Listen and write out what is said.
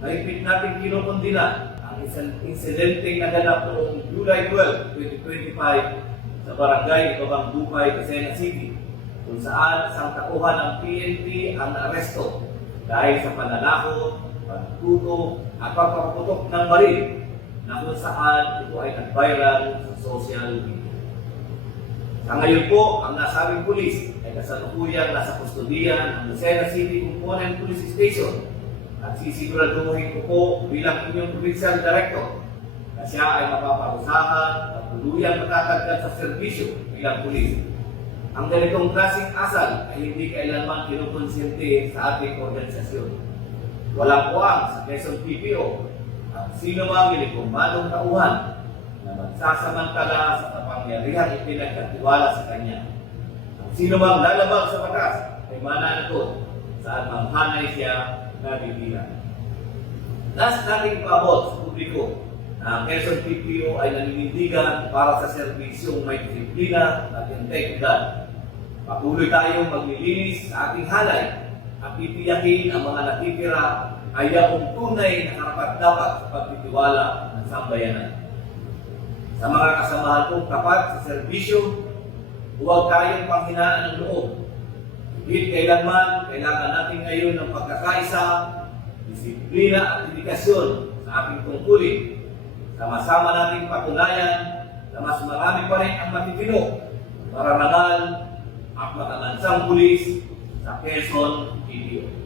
Nahigpit natin kinukundina ang insidenteng naganap noong July 12, 2025 sa Barangay Ibabang Dupay, Quezon City, kung saan isang tauhan ng PNP ang naaresto dahil sa pananakot, pagtuto at pagpaputok ng baril na kung saan ito ay nag-viral sa social media. Sa ngayon po, ang nasabing pulis ay kasalukuyang nasa kustodiyan ng Lucena City Component Police Station at sisiguraduhin ko po bilang inyong provincial director na siya ay mapaparusahan at tuluyang matatagad sa serbisyo bilang pulis. Ang ganitong klaseng asal ay hindi kailanman kinukonsente sa ating organisasyon. Walang puwang sa Quezon PPO at sino mang ilikumbanong tauhan na magsasamantala sa kapangyarihang ipinagkatiwala sa kanya. Ang sino mang lalabag sa batas ay mananagot saan mang hanay siya nabibilang. Last nating paabot sa publiko na ang Quezon PPO ay naninindigan para sa serbisyong may disiplina at integridad. Patuloy tayong maglilinis sa ating halay at titiyakin ang mga natitira ay yaong tunay na karapat-dapat sa pagtitiwala ng sambayanan. Sa mga kasamahan kong tapat sa serbisyo, huwag tayong panghinaan ng loob. Higit kailanman, kailangan natin ngayon ng pagkakaisa, disiplina at dedikasyon sa ating tungkulin. Sama-sama nating patunayan na mas marami pa rin ang matitino, marangal at matanansang pulis sa Quezon PPO.